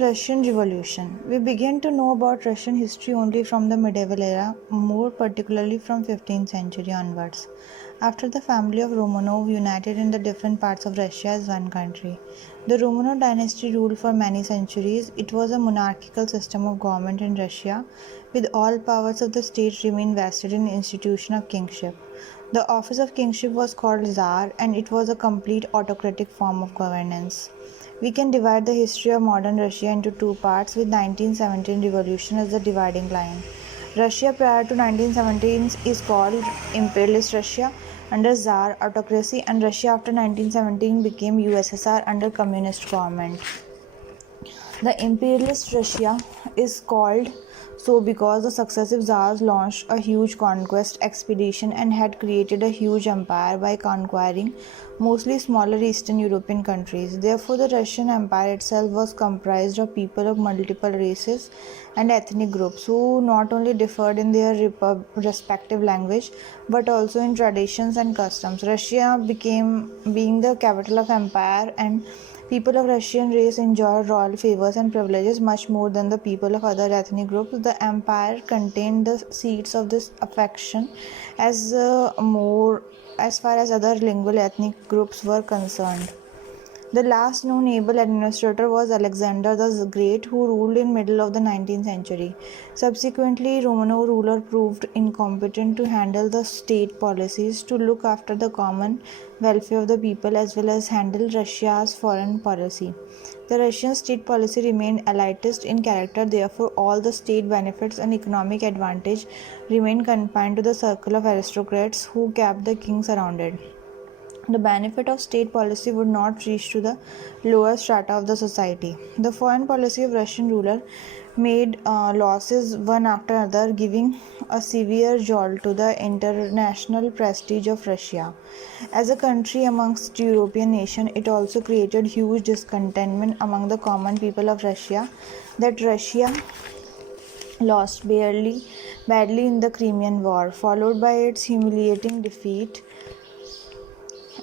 Russian Revolution. We begin to know about Russian history only from the medieval era, more particularly from 15th century onwards. After the family of Romanov united in the different parts of Russia as one country. The Romanov dynasty ruled for many centuries. It was a monarchical system of government in Russia, with all powers of the state remain vested in the institution of kingship. The office of kingship was called Tsar, and it was a complete autocratic form of governance. We can divide the history of modern Russia into two parts, with 1917 revolution as the dividing line. Russia prior to 1917 is called Imperialist Russia under Tsar autocracy, and Russia after 1917 became USSR under communist government. The imperialist Russia is called so because the successive Tsars launched a huge conquest expedition and had created a huge empire by conquering mostly smaller Eastern European countries. Therefore, the Russian Empire itself was comprised of people of multiple races and ethnic groups who not only differed in their respective language but also in traditions and customs. Russia became being the capital of empire, and people of Russian race enjoyed royal favors and privileges much more than the people of other ethnic groups. The empire contained the seeds of this affection as far as other lingual ethnic groups were concerned. The last known able administrator was Alexander the Great, who ruled in middle of the 19th century. Subsequently, Romanov ruler proved incompetent to handle the state policies, to look after the common welfare of the people as well as handle Russia's foreign policy. The Russian state policy remained elitist in character, therefore all the state benefits and economic advantage remained confined to the circle of aristocrats who kept the king surrounded. The benefit of state policy would not reach to the lower strata of the society. The foreign policy of Russian ruler made losses one after another, giving a severe jolt to the international prestige of Russia. As a country amongst European nations, it also created huge discontentment among the common people of Russia that Russia lost badly in the Crimean War, followed by its humiliating defeat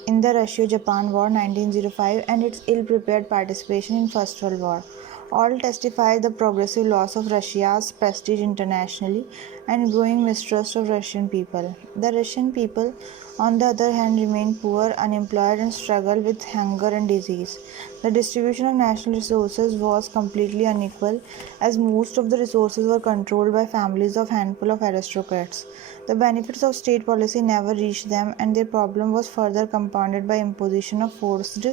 in the Russia-Japan War 1905 and its ill-prepared participation in First World War. All testify the progressive loss of Russia's prestige internationally and growing mistrust of Russian people. The Russian people, on the other hand, remained poor, unemployed, and struggled with hunger and disease. The distribution of national resources was completely unequal, as most of the resources were controlled by families of handful of aristocrats. The benefits of state policy never reached them, and their problem was further compounded by imposition of forced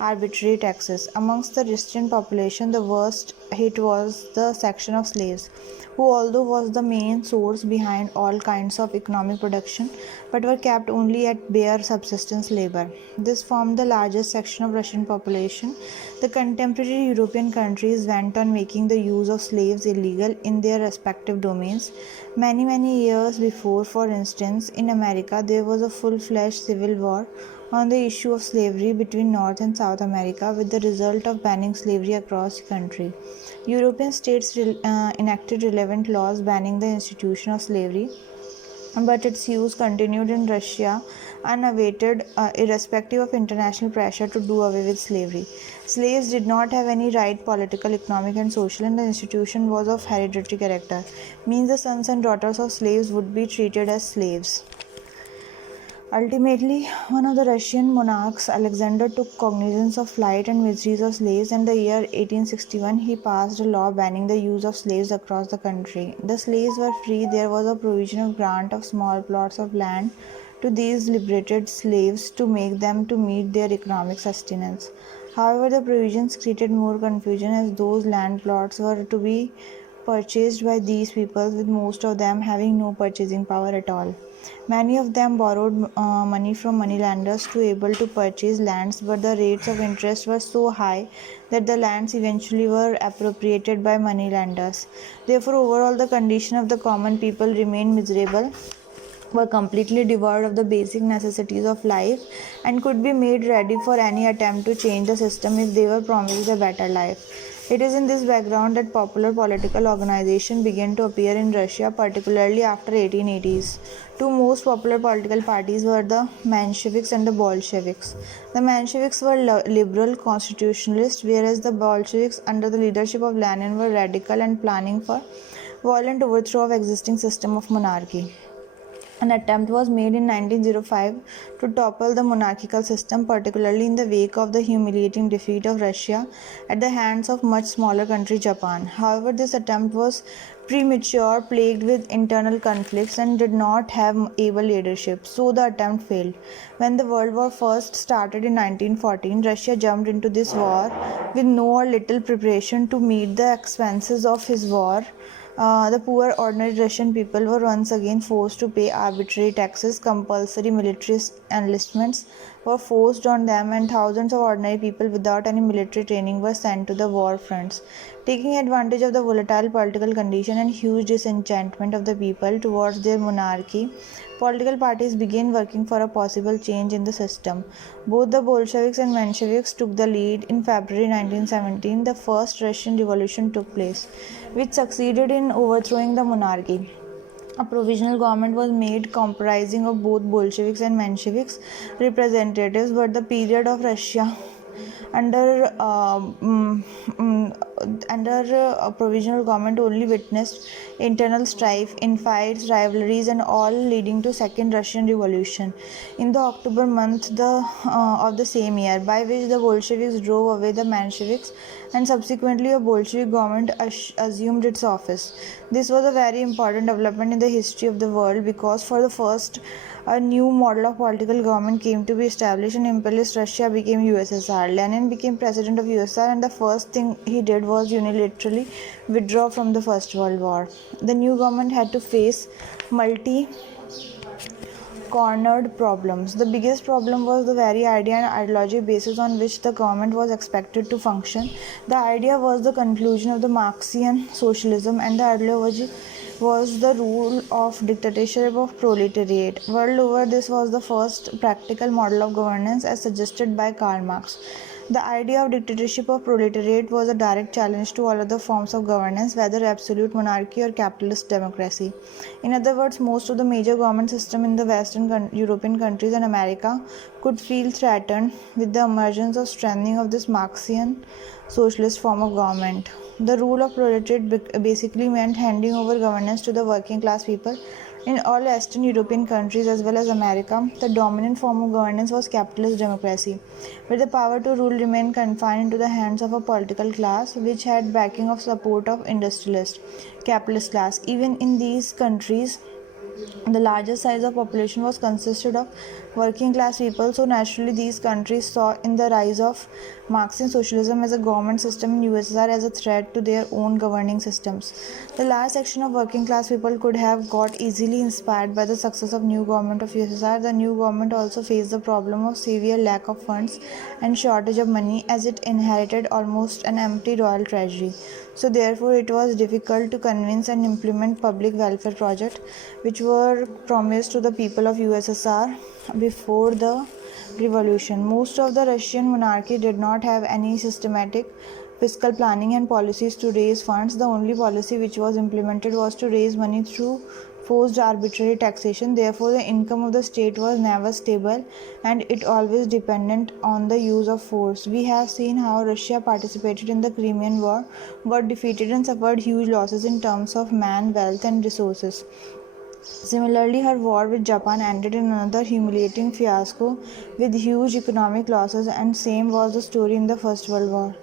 arbitrary taxes. Amongst the Russian population, the worst hit was the section of slaves, who although was the main source behind all kinds of economic production, but were kept only at bare subsistence labor. This formed the largest section of Russian population. The contemporary European countries went on making the use of slaves illegal in their respective domains. Many years before, for instance, in America, there was a full-fledged civil war on the issue of slavery between North and South America, with the result of banning slavery across the country. European states enacted relevant laws banning the institution of slavery, but its use continued in Russia unabated, irrespective of international pressure to do away with slavery. Slaves did not have any right, political, economic, and social, and the institution was of hereditary character, means the sons and daughters of slaves would be treated as slaves. Ultimately, one of the Russian monarchs, Alexander, took cognizance of plight and miseries of slaves, and in the year 1861 he passed a law banning the use of slaves across the country. The slaves were free. There was a provision of grant of small plots of land to these liberated slaves to make them to meet their economic sustenance. However, the provisions created more confusion, as those land plots were to be purchased by these people, with most of them having no purchasing power at all. Many of them borrowed money from moneylenders to able to purchase lands, but the rates of interest were so high that the lands eventually were appropriated by moneylenders. Therefore, overall, the condition of the common people remained miserable, were completely devoid of the basic necessities of life, and could be made ready for any attempt to change the system if they were promised a better life. It is in this background that popular political organizations began to appear in Russia, particularly after 1880s. Two most popular political parties were the Mensheviks and the Bolsheviks. The Mensheviks were liberal constitutionalists, whereas the Bolsheviks, under the leadership of Lenin, were radical and planning for violent overthrow of existing system of monarchy. An attempt was made in 1905 to topple the monarchical system, particularly in the wake of the humiliating defeat of Russia at the hands of much smaller country Japan. However, this attempt was premature, plagued with internal conflicts, and did not have able leadership, so the attempt failed. When the World War first started in 1914, Russia jumped into this war with no or little preparation to meet the expenses of his war. The poor ordinary Russian people were once again forced to pay arbitrary taxes, compulsory military enlistments were forced on them, and thousands of ordinary people without any military training were sent to the war fronts. Taking advantage of the volatile political condition and huge disenchantment of the people towards their monarchy, political parties began working for a possible change in the system. Both the Bolsheviks and Mensheviks took the lead. In February 1917, the first Russian Revolution took place, which succeeded in overthrowing the monarchy. A provisional government was made comprising of both Bolsheviks and Mensheviks representatives, but the period of Russia under a provisional government only witnessed internal strife, infights, rivalries, and all leading to Second Russian Revolution in the October month of the same year, by which the Bolsheviks drove away the Mensheviks, and subsequently a Bolshevik government assumed its office. This was a very important development in the history of the world, because for the first a new model of political government came to be established, and imperialist Russia became USSR. Lenin became president of USSR, and the first thing he did was unilaterally withdraw from the First World War. The new government had to face cornered problems. The biggest problem was the very idea and ideology basis on which the government was expected to function. The idea was the conclusion of the Marxian socialism, and the ideology was the rule of dictatorship of proletariat. World over, this was the first practical model of governance as suggested by Karl Marx. The idea of dictatorship of proletariat was a direct challenge to all other forms of governance, whether absolute monarchy or capitalist democracy. In other words, most of the major government systems in the Western European countries and America could feel threatened with the emergence or strengthening of this Marxian socialist form of government. The rule of proletariat basically meant handing over governance to the working class people. In all Western European countries as well as America, the dominant form of governance was capitalist democracy, where the power to rule remained confined into the hands of a political class which had backing of support of industrialist, capitalist class. Even in these countries, the largest size of population was consisted of working class people, so naturally these countries saw in the rise of Marxian socialism as a government system in USSR as a threat to their own governing systems. The large section of working class people could have got easily inspired by the success of new government of USSR. The new government also faced the problem of severe lack of funds and shortage of money, as it inherited almost an empty royal treasury. So therefore it was difficult to convince and implement public welfare projects which were promised to the people of USSR before the revolution. Most of the Russian monarchy did not have any systematic fiscal planning and policies to raise funds. The only policy which was implemented was to raise money through forced arbitrary taxation. Therefore, the income of the state was never stable, and it always dependent on the use of force. We have seen how Russia participated in the Crimean War, got defeated, and suffered huge losses in terms of man, wealth, and resources. Similarly, her war with Japan ended in another humiliating fiasco with huge economic losses, and same was the story in the First World War.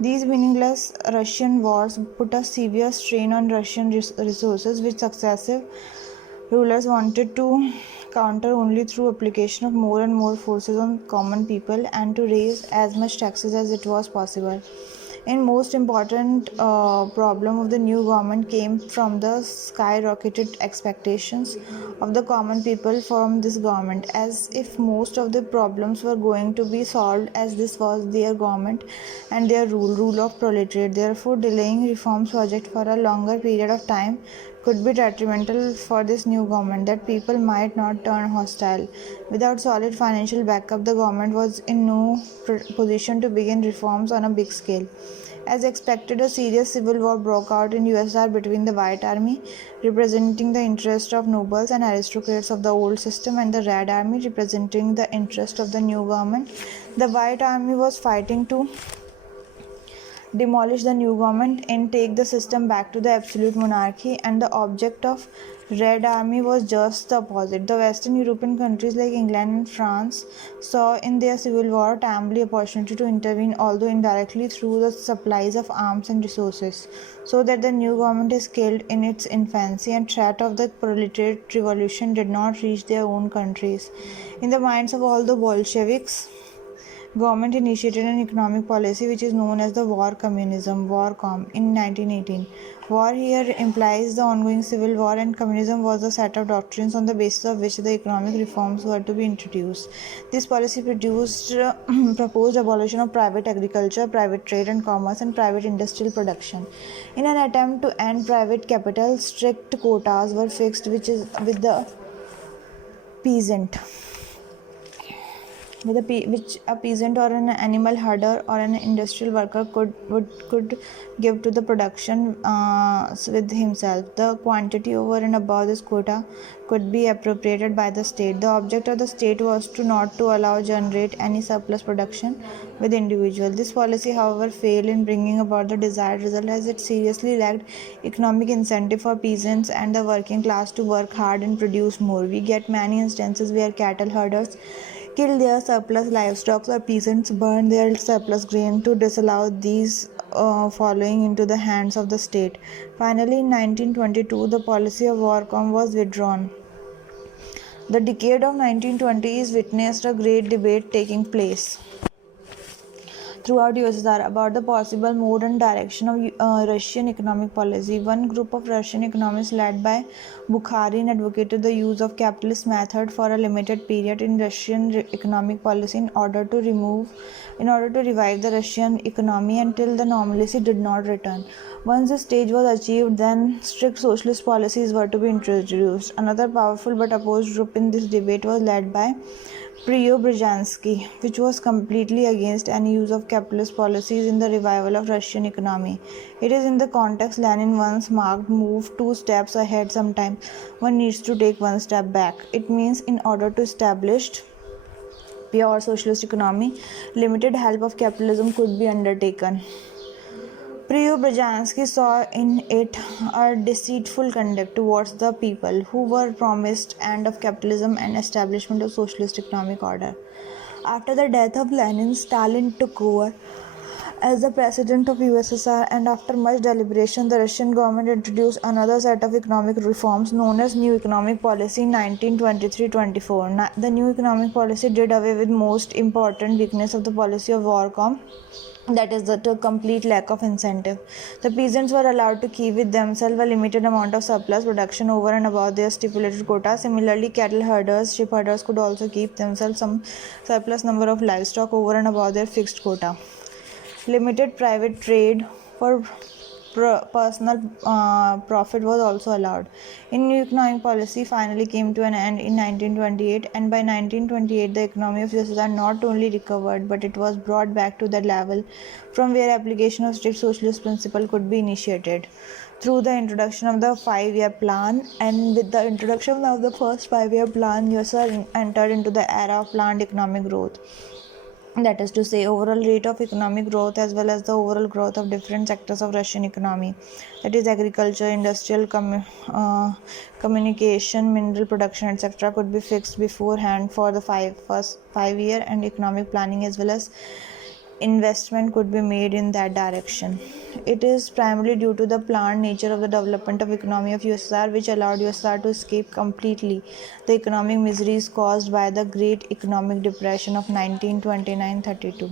These meaningless Russian wars put a severe strain on Russian resources, which successive rulers wanted to counter only through application of more and more forces on common people and to raise as much taxes as it was possible. And most important problem of the new government came from the skyrocketed expectations of the common people from this government, as if most of the problems were going to be solved as this was their government and their rule of proletariat. Therefore, delaying reforms project for a longer period of time could be detrimental for this new government, that people might not turn hostile. Without solid financial backup, the government was in no position to begin reforms on a big scale. As expected, a serious civil war broke out in USSR between the White Army, representing the interest of nobles and aristocrats of the old system, and the Red Army, representing the interest of the new government. The White Army was fighting to demolish the new government and take the system back to the absolute monarchy, and the object of Red Army was just the opposite. The Western European countries like England and France saw in their civil war a timely opportunity to intervene, although indirectly through the supplies of arms and resources, so that the new government is killed in its infancy and threat of the proletariat revolution did not reach their own countries. In the minds of all the Bolsheviks, government initiated an economic policy which is known as the war communism, Warcom, in 1918. War here implies the ongoing civil war, and communism was a set of doctrines on the basis of which the economic reforms were to be introduced. This policy proposed abolition of private agriculture, private trade and commerce, and private industrial production. In an attempt to end private capital, strict quotas were fixed with the peasant. Which a peasant or an animal herder or an industrial worker could give to the production with himself. The quantity over and above this quota could be appropriated by the state. The object of the state was not to allow generate any surplus production with individual. This policy, however, failed in bringing about the desired result, as it seriously lacked economic incentive for peasants and the working class to work hard and produce more. We get many instances where cattle herders kill their surplus livestock, or peasants burn their surplus grain to disallow these falling into the hands of the state. Finally, in 1922, the policy of Warcom was withdrawn. The decade of 1920s witnessed a great debate taking place throughout USSR about the possible mode and direction of Russian economic policy. One group of Russian economists led by Bukharin advocated the use of capitalist method for a limited period in Russian economic policy in order to revive the Russian economy until the normalcy did not return. Once this stage was achieved, then strict socialist policies were to be introduced. Another powerful but opposed group in this debate was led by Preobrazhensky, which was completely against any use of capitalist policies in the revival of Russian economy. It is in the context Lenin once marked move 2 steps ahead. Sometimes one needs to take 1 step back. It means in order to establish pure socialist economy, limited help of capitalism could be undertaken. Preobrazhensky saw in it a deceitful conduct towards the people who were promised end of capitalism and establishment of socialist economic order. After the death of Lenin, Stalin took over as the president of USSR, and after much deliberation, the Russian government introduced another set of economic reforms known as New Economic Policy in 1923-24. The New Economic Policy did away with most important weakness of the policy of Warcom, that is, the complete lack of incentive. The peasants were allowed to keep with themselves a limited amount of surplus production over and above their stipulated quota. Similarly, cattle herders, sheep herders could also keep themselves some surplus number of livestock over and above their fixed quota. Limited private trade for personal profit was also allowed. In New Economic Policy finally came to an end in 1928, and by 1928 the economy of USSR not only recovered, but it was brought back to the level from where application of strict socialist principle could be initiated through the introduction of the 5-year plan. And with the introduction of the first 5-year plan, USSR entered into the era of planned economic growth. That is to say, overall rate of economic growth as well as the overall growth of different sectors of Russian economy, that is agriculture, industrial, communication, mineral production, etc., could be fixed beforehand for the first 5 year, and economic planning as well as investment could be made in that direction. It is primarily due to the planned nature of the development of economy of USSR which allowed USSR to escape completely the economic miseries caused by the Great Economic Depression of 1929-32.